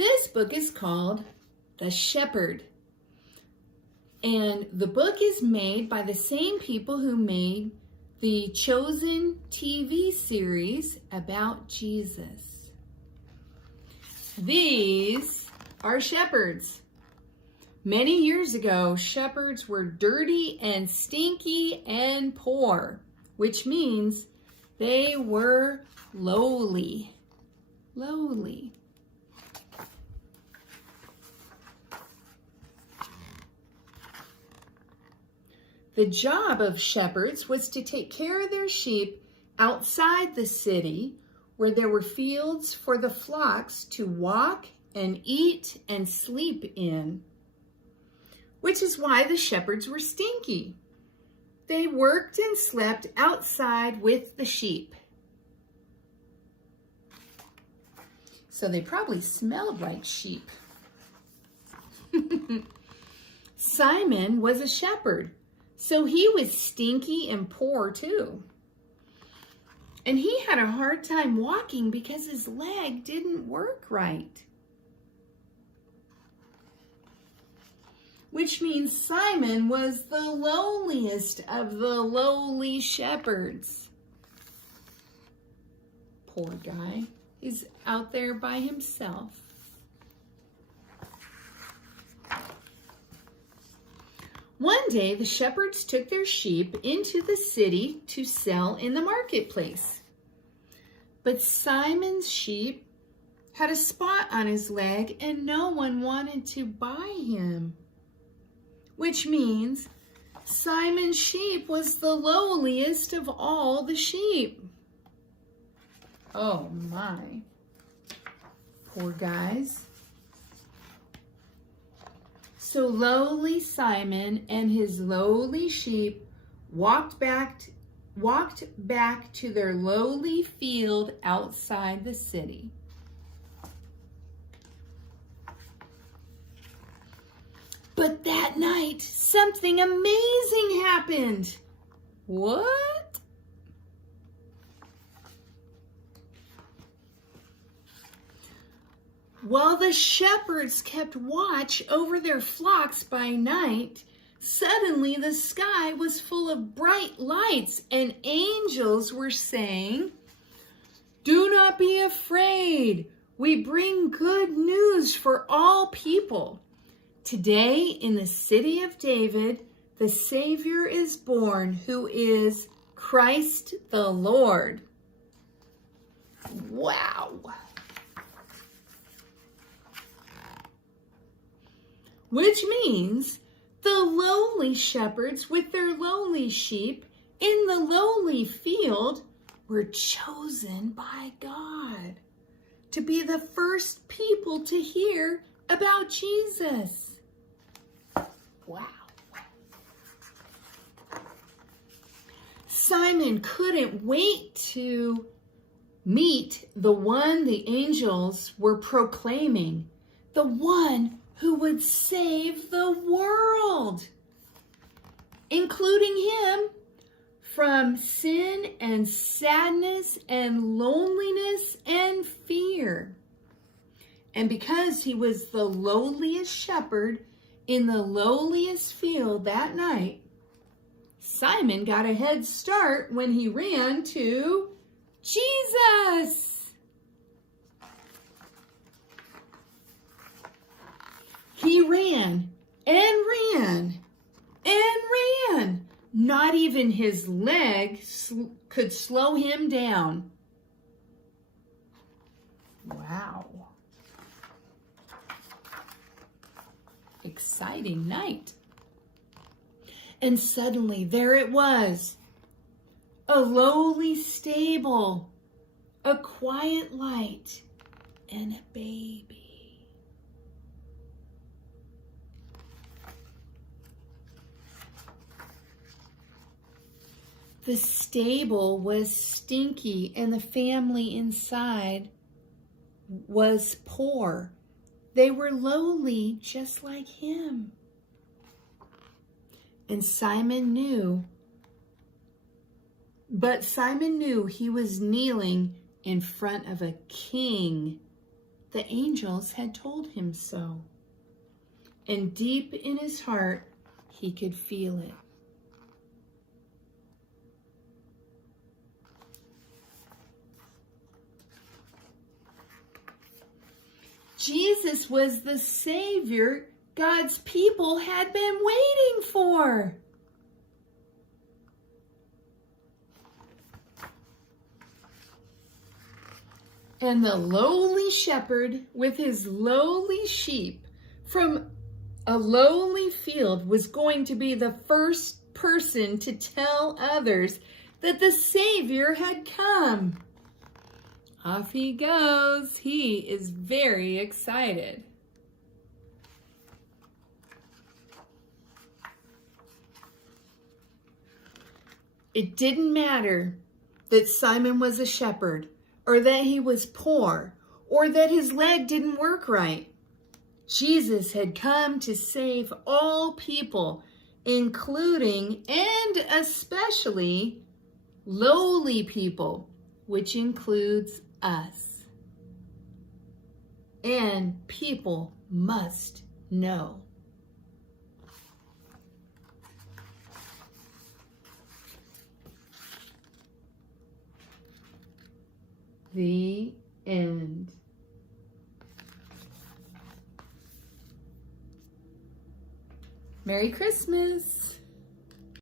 This book is called The Shepherd. And the book is made by the same people who made the Chosen TV series about Jesus. These are shepherds. Many years ago, shepherds were dirty and stinky and poor, which means they were lowly. Lowly. The job of shepherds was to take care of their sheep outside the city, where there were fields for the flocks to walk and eat and sleep in. Which is why the shepherds were stinky. They worked and slept outside with the sheep. So they probably smelled like sheep. Simon was a shepherd, so he was stinky and poor too. And he had a hard time walking because his leg didn't work right. Which means Simon was the lowliest of the lowly shepherds. Poor guy. He's out there by himself. One day, the shepherds took their sheep into the city to sell in the marketplace. But Simon's sheep had a spot on his leg and no one wanted to buy him. Which means Simon's sheep was the lowliest of all the sheep. Oh my. Poor guys. So lowly Simon and his lowly sheep walked back to their lowly field outside the city. But that night, something amazing happened. What? While the shepherds kept watch over their flocks by night, suddenly the sky was full of bright lights and angels were saying, "Do not be afraid. We bring good news for all people. Today in the city of David, the Savior is born, who is Christ the Lord." Wow. Which means the lowly shepherds with their lowly sheep in the lowly field were chosen by God to be the first people to hear about Jesus. Wow. Simon couldn't wait to meet the one the angels were proclaiming, the one who would save the world, including him from sin and sadness and loneliness and fear. And because he was the lowliest shepherd in the lowliest field that night, Simon got a head start when he ran to Jesus. He ran and ran and ran. Not even his leg could slow him down. Wow. Exciting night. And suddenly there it was, a lowly stable, a quiet light, and a baby. The stable was stinky and the family inside was poor. They were lowly just like him. And Simon knew he was kneeling in front of a king The angels had told him so. And deep in his heart, he could feel it. Jesus was the Savior God's people had been waiting for. And the lowly shepherd with his lowly sheep from a lowly field was going to be the first person to tell others that the Savior had come. Off he goes. He is very excited. It didn't matter that Simon was a shepherd, or that he was poor, or that his leg didn't work right. Jesus had come to save all people, including and especially lowly people, which includes us. And people must know. The end. Merry Christmas.